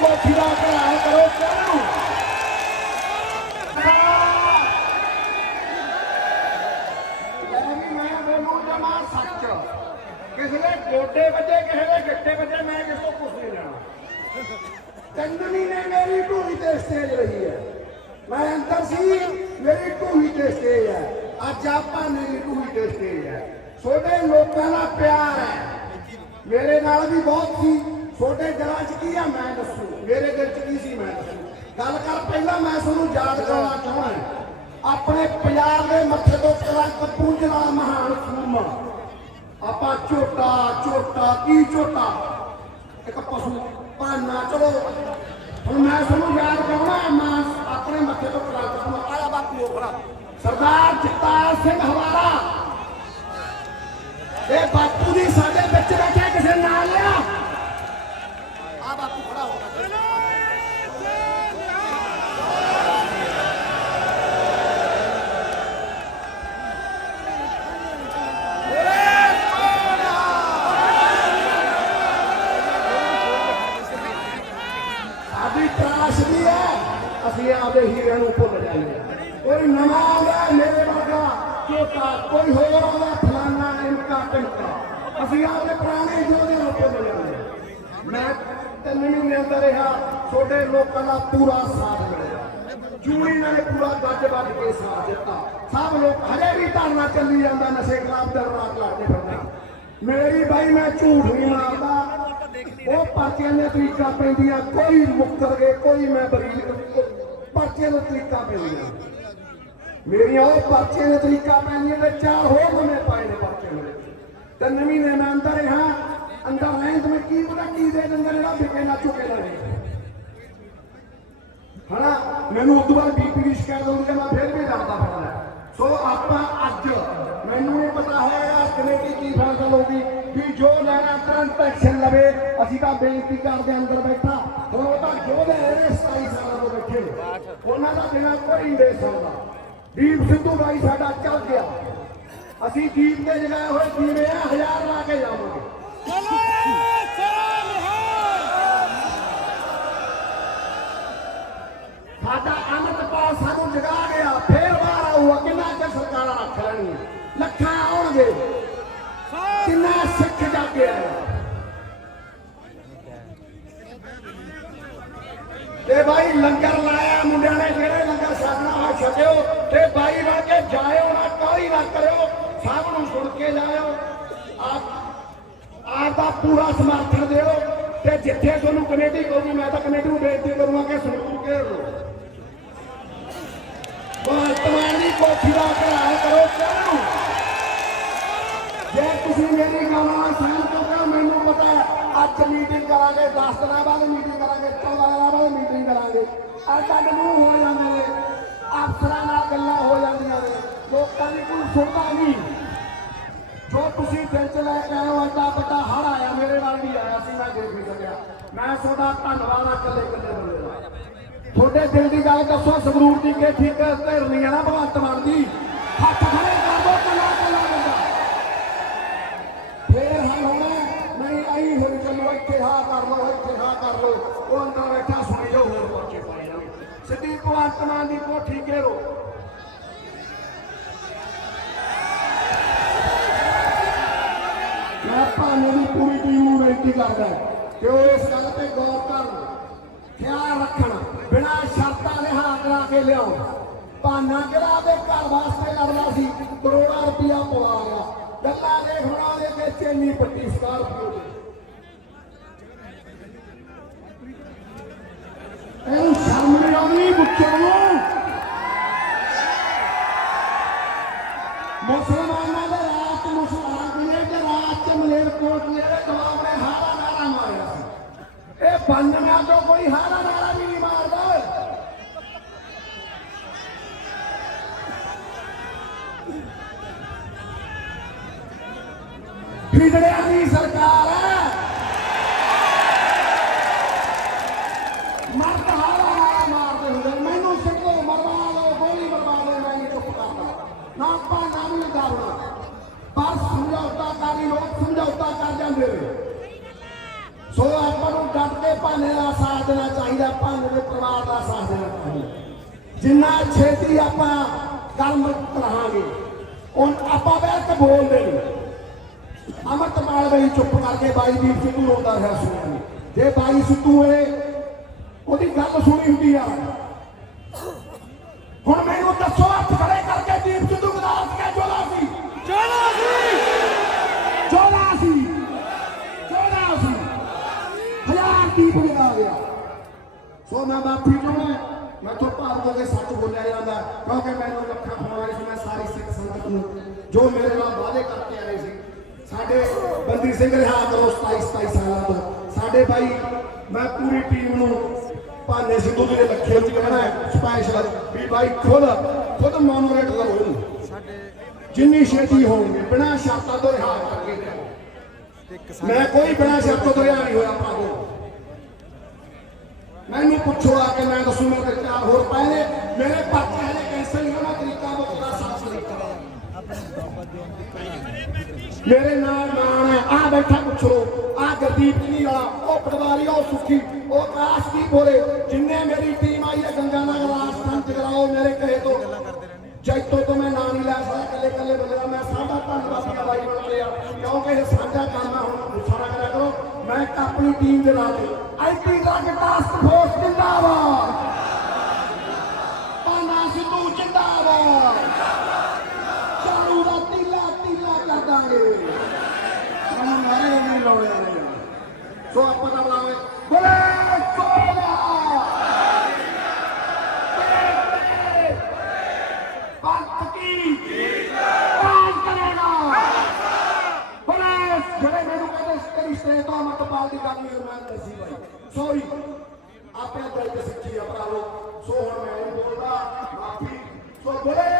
ਕੋਠੀ ਦਾ ਘਰਾਓ ਕਰੋ ਕਿਉਂ ਕਿਸੇ ਦੇ ਗੋਡੇ ਵੱਜੇ, ਕਿਸੇ ਦੇ ਗਿੱਟੇ ਵੱਜੇ, ਮੈਂ ਕਿਸ ਤੋਂ ਕੁਝ ਨਹੀਂ ਲੈਣਾ। ਚੰਦਨੀ ਨੇ ਮੇਰੀ ਢੂਹੀ ਤੇ ਸਟੇਜ ਰਹੀ ਹੈ। ਮੈਂ ਅੰਦਰ ਸੀ, ਮੇਰੀ ਢੂਹੀ ਤੇ ਸਟੇਜ ਹੈ। ਅੱਜ ਆਪਾਂ ਮੇਰੀ ਢੂਹੀ ਤੇ ਸਟੇਜ ਹੈ। ਛੋਟੇ ਲੋਕਾਂ ਦਾ ਪਿਆਰ ਹੈ। ਮੇਰੇ ਨਾਲ ਵੀ ਬਹੁਤ ਸੀ। ਤੁਹਾਡੇ ਦਿਲਾਂ 'ਚ ਕੀ ਆ ਮੈਂ ਦੱਸੂ? ਮੇਰੇ ਦਿਲ 'ਚ ਕੀ ਸੀ ਮੈਂ ਦੱਸੂ? ਗੱਲ ਕਰ ਪਹਿਲਾਂ, ਮੈਂ ਤੁਹਾਨੂੰ ਯਾਦ ਕਰਾਉਣਾ ਚਾਹੁੰਦਾ ਆਪਣੇ ਪੰਜਾਬ ਦੇ ਮੱਥੇ ਤੋਂ ਕਲੰਕ ਪੂੰਝਣਾ ਮਹਾਨ ਸੂਰਮਾ। ਆਪਾਂ ਝੋਟਾ ਝੋਟਾ, ਕੀ ਝੋਟਾ? ਇੱਕ ਪਸ਼ੂ ਭਾਨਾ, ਚਲੋ। ਹੁਣ ਮੈਂ ਤੁਹਾਨੂੰ ਯਾਦ ਕਰਾਉਣਾ ਮਾਂ ਆਪਣੇ ਮੱਥੇ ਤੋਂ ਕਲੰਕ ਨੂੰ ਆਇਆ ਬਾਪੂ ਉਹ ਸਰਦਾਰ ਜਗਤਾਰ ਸਿੰਘ ਹਵਾਰਾ। ਇਹ ਬਾਪੂ ਦੀ ਸਾਡੇ ਵਿੱਚ ਬੈਠੇ, ਕਿਸੇ ਨਾਲ ਲਿਆ? ਸਾਡੀ ਤਰਾਸ਼ ਦੀ ਹੈ, ਅਸੀਂ ਆਪਦੇ ਹੀਰੇ ਨੂੰ ਭੁੱਲ ਜਾਂਦੇ ਕੋਈ ਨਵਾਂ ਆਉਂਦਾ ਮੇਰੇ ਵਰਗਾ, ਚੋਟਾ ਕੋਈ ਹੋਰ ਆਉਂਦਾ, ਫਲਾਨਾ ਇਨਕਾ ਟਿਮਕਾ ਅਸੀਂ ਆਪਦੇ ਪੁਰਾਣੇ ਯੋਧਿਆਂ ਨੂੰ ਭੁੱਲ ਜਾਂਦੇ ਮੈਂ ਤਿੰਨ ਮਹੀਨੇ ਅੰਦਰ ਰਿਹਾ ਛੋਟੇ ਲੋਕਾਂ ਦਾ ਪੂਰਾ ਸਾਥ ਮਿਲਿਆ। ਜੂਨੀ ਨੇ ਪੂਰਾ ਗੱਜ ਵੱਜ ਕੇ ਸਾਥ ਦਿੱਤਾ। ਸਭ ਲੋਕ ਹਜੇ ਵੀ ਧਰਨਾ ਚੱਲੀ ਜਾਂਦਾ, ਨਸ਼ੇ ਖਿਲਾਫ ਦਰ ਰਾਤ ਲੜਦੇ ਫਿਰਦੇ ਮੇਰੀ ਬਾਈ, ਮੈਂ ਝੂਠ ਨਹੀਂ ਮਾਰਦਾ। ਉਹ ਪਰਚੀਆਂ ਦੀਆਂ ਤਰੀਕਾਂ ਪੈਂਦੀਆਂ, ਕੋਈ ਮੁਕਤਰ ਗਏ, ਕੋਈ ਮੈਂ ਬਰੀਲ ਪਰਚੀਆਂ ਦੀਆਂ ਤਰੀਕਾ ਪੈਂਦੀਆਂ। ਮੇਰੀਆਂ ਉਹ ਪਰਚੀਆਂ ਦੀਆਂ ਤਰੀਕਾਂ ਪੈਂਦੀਆਂ ਤੇ ਚਾਰ ਹੋਰ ਨਵੇਂ ਪਾਏ ਨੇ ਪਰਚੇ ਮੇਰੇ ਤੇ ਨਵੀਂ ਨੇ ਮੈਂ ਅੰਦਰ ਰਿਹਾ ਅੰਦਰ ਰਹਿਣ ਤੇ ਕੀ ਪਤਾ ਕੀ ਦੇ ਦਿੰਦੇ ਨੇ ਵਿਕੇ ਨਾ ਚੁੱਕੇ ਨਾ ਰਹੇ। ਹਨਾ? ਮੈਨੂੰ ਉਦੋਂ ਬਾਅਦ ਬੀਪੀ ਦੀ ਸ਼ਿਕਾਇਤ ਹੁੰਦੀ ਹੈ ਮੈਂ ਫਿਰ ਵੀ ਡਰਦਾ ਫਿਰਦਾ। ਸੋ ਆਪਾਂ ਅੱਜ ਮੈਨੂੰ ਇਹ ਪਤਾ ਹੈ ਕਮੇਟੀ ਕੀ ਫੈਸਲਾ ਲਊਗੀ ਵੀ ਜੋ ਲੈਣਾ ਤੁਰੰਤ ਐਕਸ਼ਨ ਲਵੇ, ਅਸੀਂ ਤਾਂ ਬੇਨਤੀ ਕਰਦੇ ਅੰਦਰ ਬੈਠਾ। ਹੁਣ ਉਹ ਤਾਂ ਜੋ ਲੈ ਰਹੇ 27 ਸਾਲਾਂ ਤੋਂ ਬੈਠੇ ਉਹਨਾਂ ਦਾ ਬਿਨਾ ਕੋਈ ਦੇ ਸਕਦਾ। ਦੀਪ ਸਿੱਧੂ ਬਾਈ ਸਾਡਾ ਚੱਲ ਗਿਆ। ਅਸੀਂ ਦੀਪ ਦੇ ਜਗਾਏ ਹੋਏ, ਦੀਵੇ ਹਜ਼ਾਰ ਲਾ ਕੇ ਜਾਵਾਂਗੇ। ਸਾਡਾ ਅੰਮ੍ਰਿਤਪਾਲ ਸਾਨੂੰ ਜਗਾ ਗਿਆ, ਫੇਰ ਬਾਹਰ ਆਊਗਾ, ਕਿੰਨਾ ਚਿਰ ਸਰਕਾਰਾਂ ਰੱਖ ਲੈਣੀਆਂ? ਲੱਖਾਂ ਆਉਣਗੇ। ਕਿੰਨਾ ਸਿੱਖ ਜਾਗੇ ਤੇ ਭਾਈ ਲੰਗਰ ਲਾਇਆ, ਮੁੰਡਿਆਂ ਨੇ ਜਿਹੜੇ ਲੰਗਰ ਛਕਣਾ ਆ ਛਕਿਓ ਤੇ ਬਾਈ ਬਣ ਕੇ ਜਾਇਓ ਨਾ, ਕਾਹਲੀ ਨਾ ਕਰਿਓ ਸਭ ਨੂੰ ਸੁਣ ਕੇ ਜਾਇਓ ਆਪ ਆਪ ਦਾ ਪੂਰਾ ਸਮਰਥਨ ਦਿਓ ਤੇ ਜਿੱਥੇ ਤੁਹਾਨੂੰ ਕਮੇਟੀ ਕਹੂਗੀ, ਮੈਂ ਤਾਂ ਕਮੇਟੀ ਨੂੰ ਬੇਨਤੀ ਕਰੂੰਗਾ ਕਿ ਸੰਗਰੂਰ ਘੇਰ ਲਓ ਵਰਤਮਾਨ ਦੀ ਕੋਠੀ ਦਾ ਘਰਾਓ ਕਰੋ ਕਿਉਂ ਜੇ ਤੁਸੀਂ ਮੇਰੀ ਗੱਲ ਨਾਲ ਸਹਿਮਤ ਹੋ ਤਾਂ ਮੈਨੂੰ ਪਤਾ ਅੱਜ ਮੀਟਿੰਗ ਕਰਾਂਗੇ 10 ਦਿਨਾਂ ਬਾਅਦ ਮੀਟਿੰਗ ਕਰਾਂਗੇ 14 ਦਿਨਾਂ ਬਾਅਦ ਮੀਟਿੰਗ ਕਰਾਂਗੇ। ਅੱਜ ਕੱਲ ਨੂੰ ਹੋ ਜਾਂਦੇ ਨੇ, ਅਫਸਰਾਂ ਨਾਲ ਗੱਲਾਂ ਹੋ ਜਾਂਦੀਆਂ ਨੇ, ਲੋਕਾਂ ਦੀ ਕੋਈ ਸੁਣਦਾ ਨਹੀਂ। ਤੁਸੀਂ ਦਿਲ ਚ ਲੈ ਕੇ ਆਏ ਐਡਾ ਵੱਡਾ ਹੜ ਆਇਆ, ਮੇਰੇ ਨਾਲ ਵੀ ਆਇਆ ਸੀ, ਮੈਂ ਦੇਖ ਨਹੀਂ ਸਕਿਆ। ਮੈਂ ਤੁਹਾਡਾ ਧੰਨਵਾਦ ਆ ਇਕੱਲੇ ਇਕੱਲੇ ਬੰਦੇ ਦਾ। ਤੁਹਾਡੇ ਦਿਲ ਦੀ ਗੱਲ ਦੱਸੋ, ਸੰਗਰੂਰ ਦੀ ਕਿ ਠੀਕ ਧਿਰਨੀ ਆ ਨਾ ਭਗਵੰਤ ਮਾਨ ਦੀ? ਹੱਥ ਖੜੇ ਕਰ ਦੋ ਕੱਲਾ ਕੱਲਾ ਬੰਦਾ। ਫੇਰ ਹਾਂ ਹੋਣਾ, ਨਹੀਂ, ਆਈ ਹੁਣ ਚੱਲੋ, ਇੱਥੇ ਹਾਂ ਕਰ ਲਓ, ਇੱਥੇ ਹਾਂ ਕਰ ਲਓ। ਉਹ ਅੰਦਰ ਬੈਠਾ ਸੁਣੀ ਜਾਓ ਹੋਰ ਪਰਚੇ ਪਾਈ ਜਾਓ ਸਿੱਧੀ ਭਗਵੰਤ ਮਾਨ ਦੀ ਕੋਠੀ ਘੇਰੋ। ਮੈਂ ਭਾਨੇ ਦੀ ਪੂਰੀ ਟੀਮ ਨੂੰ ਬੇਨਤੀ ਕਰਦਾ ਕਿ ਉਹ ਇਸ ਗੱਲ ਤੇ ਗੌਰ ਕਰਨ, ਖਿਆਲ ਰੱਖਣ, ਬਿਨਾਂ ਸ਼ਰਤਾਂ ਦੇ ਹੱਥ ਕਰਾ ਕੇ ਲਿਆਓ। ਭਾਨਾ ਕਿਹੜਾ ਦੇ ਘਰ ਵਾਸਤੇ ਲੜਦਾ ਸੀ, ਕਰੋੜਾਂ ਰੁਪਇਆ ਪਵਾ ਲਿਆ। ਗੱਲਾਂ ਦੇਖ ਬਣਾ ਦੇ ਕੇ ਚੇਨੀ ਪੱਟੀ ਸਕਾਰਪੀਓ ਦੇ। ਇਹਨੂੰ ਸ਼ਰਮ ਨਹੀਂ ਆਉਂਦੀ ਸੀ ਇਹ ਬੰਦਨਾ ਤੋਂ ਕੋਈ ਹਾਰਾ ਨਾਰਾ ਵੀ ਨਹੀਂ ਮਾਰਦਾ ਫਿਗੜਿਆਂ ਦੀ ਸਰਕਾਰ ਹੈ ਮਰਦ ਹਾਰਾ ਨਾਰਾ ਮਾਰਦੇ ਹੁੰਦੇ ਨੇ। ਮੈਨੂੰ ਸਿੱਧੋ ਮਰਵਾ ਲਓ ਗੋਲੀ ਮਰਵਾ ਲਓ ਮੈਂ ਨਹੀਂ ਚੁੱਪ ਕਰਦਾ ਨਾ ਭਾਣਾ ਵੀ ਕਰਨਾ ਪਰ ਸਮਝੌਤਾ ਕਰੀ ਲੋਕ ਭਾਨੇ ਦਾ ਸਾਥ ਦੇਣਾ ਚਾਹੀਦਾ ਭਾਨੇ ਦੇ ਪਰਿਵਾਰ ਦਾ ਸਾਥ ਦੇਣਾ ਚਾਹੀਦਾ। ਜਿੰਨਾ ਛੇਤੀ ਆਪਾਂ ਕਰਮ ਕਰਾਂਗੇ ਉਹ ਆਪਾਂ ਬੈਠ ਬੋਲਦੇ ਨਹੀਂ ਅਮਰਤਪਾਲ ਬਈ ਚੁੱਪ ਕਰਕੇ ਬਾਈ ਵੀਰ ਸਿੱਧੂ ਰੋਂਦਾ ਰਿਹਾ ਸੁਣਿਆ ਜੇ ਬਾਈ ਸਿੱਧੂ ਏ ਉਹਦੀ ਗੱਲ ਸੁਣੀ ਹੁੰਦੀ ਆ ਸੋ ਮੈਂ ਮਾਫੀ ਚਾਹੁੰਦਾ ਮੈਂ ਤੋਂ ਭਾਰ ਕੇ ਸੱਚ ਬੋਲਿਆ ਜਾਂਦਾ ਕਿਉਂਕਿ ਮੈਨੂੰ ਲੱਖਾਂ ਆਏ ਸੀ ਮੈਂ ਸਾਰੀ ਸਿੱਖ ਸੰਗਤ ਨੂੰ ਜੋ ਮੇਰੇ ਨਾਲ ਵਾਅਦੇ ਕਰਕੇ ਆਏ ਸੀ। ਸਾਡੇ ਬੰਦੀ ਸਿੰਘ ਰਿਹਾ ਕਰੋ 27 27 ਸਾਲਾਂ ਤੋਂ। ਸਾਡੇ ਭਾਈ ਮੈਂ ਪੂਰੀ ਟੀਮ ਨੂੰ ਭਾਨੇ ਸਿੱਧੂ ਦੇ ਲੱਖੇ ਵਿੱਚ ਕਹਿਣਾ ਸਪੈਸ਼ਲ ਵੀ ਭਾਈ ਖੁਦ ਖੁਦ ਮੋਨੋਰੇਟ ਕਰੋ ਜਿੰਨੀ ਛੇਤੀ ਹੋਣਗੇ ਬਿਨਾਂ ਸ਼ਰਤਾਂ ਤੋਂ ਰਿਹਾ ਕਰਕੇ। ਮੈਂ ਕੋਈ ਬਿਨਾਂ ਸ਼ਰਤਾਂ ਤੋਂ ਰਿਹਾ ਨਹੀਂ ਹੋਇਆ ਭਾਗੋ ਮੈਨੂੰ ਪੁੱਛੋ ਆ ਕੇ, ਮੈਂ ਦੱਸੂ ਮੇਰੇ ਤੇ ਚਾਰ ਹੋਰ ਪਏ ਨੇ। ਮੇਰੇ ਪਰਚੇ ਹਲੇ ਕੈਂਸਲ ਨਹੀਂ ਹੋਣਾ ਤਰੀਕਾ ਬੋਲਦਾ ਸੱਚ ਤਰੀਕਾ। ਮੇਰੇ ਨਾਲ ਨਾਮ ਹੈ, ਆ ਬੈਠਾ ਪੁੱਛ। ਆ ਗੁਰਦੀਪ ਜੀ ਵਾਲਾ, ਉਹ ਪਟਵਾਰੀ, ਉਹ ਸੁਖੀ, ਉਹ ਕਾਸ਼ਦੀਪ ਬੋਲੇ। ਜਿੰਨੇ ਮੇਰੀ ਟੀਮ ਆਈ ਹੈ, ਗੰਗਾ ਨਗਰ ਰਾਜਸਥਾਨ ਚ ਕਰਾਓ ਮੇਰੇ ਕਹੇ ਤੋਂ। ਜੈਤੋ ਤੋਂ ਮੈਂ ਨਾਮ ਨਹੀਂ ਲੈ ਸਕਦਾ ਕੱਲੇ ਕੱਲੇ ਬੰਦੇ ਦਾ। ਮੈਂ ਸਾਡਾ ਧੰਨਵਾਦ ਆ ਬਣ ਲਿਆ, ਕਿਉਂਕਿ ਇਹ ਸਾਂਝਾ ਕੰਮ ਹੈ ਕਰੋ ਆਪਣੀ ਟੀਮ ਦੇ ਨਾਲ ਆਈਟੀ ਡਰੱਗ ਟਾਸਕ ਫੋਰਸ ਜਿੰਦਾਬਾਦ। ਪਾਨਾ ਸਿੱਧੂ, ਜਿੰਦਾਬਾਦ। ਚਾਲੂ ਦਾ ਤੀਲਾ ਤੀਲਾ ਕਰ ਦਾਂਗੇ ਸਾਨੂੰ ਨਾਰੇ ਨਹੀਂ ਲਾਉਣੇ। ਸੋ ਆਪਾਂ ਦਾ ਬੁਲਾਵੇ ਬੋਲੇ ਸੋਲਾ ਜਿਹੜੀ ਸਟੇਟ ਆਫ ਮਤਪਾਲ ਦੀ ਗੱਲ ਮੇਰੇ ਮੈਂ ਦੱਸੀ ਬਾਈ। ਸੋਰੀ ਆਪਣੇ ਦਿਲ ਤੇ ਸੱਚੀ ਆ, ਭਰਾ ਲੋ ਸੋ ਹੁਣ ਮੈਂ ਇਹ ਬੋਲਦਾ, ਮਾਫੀ। ਸੋ ਬੋਲੇ।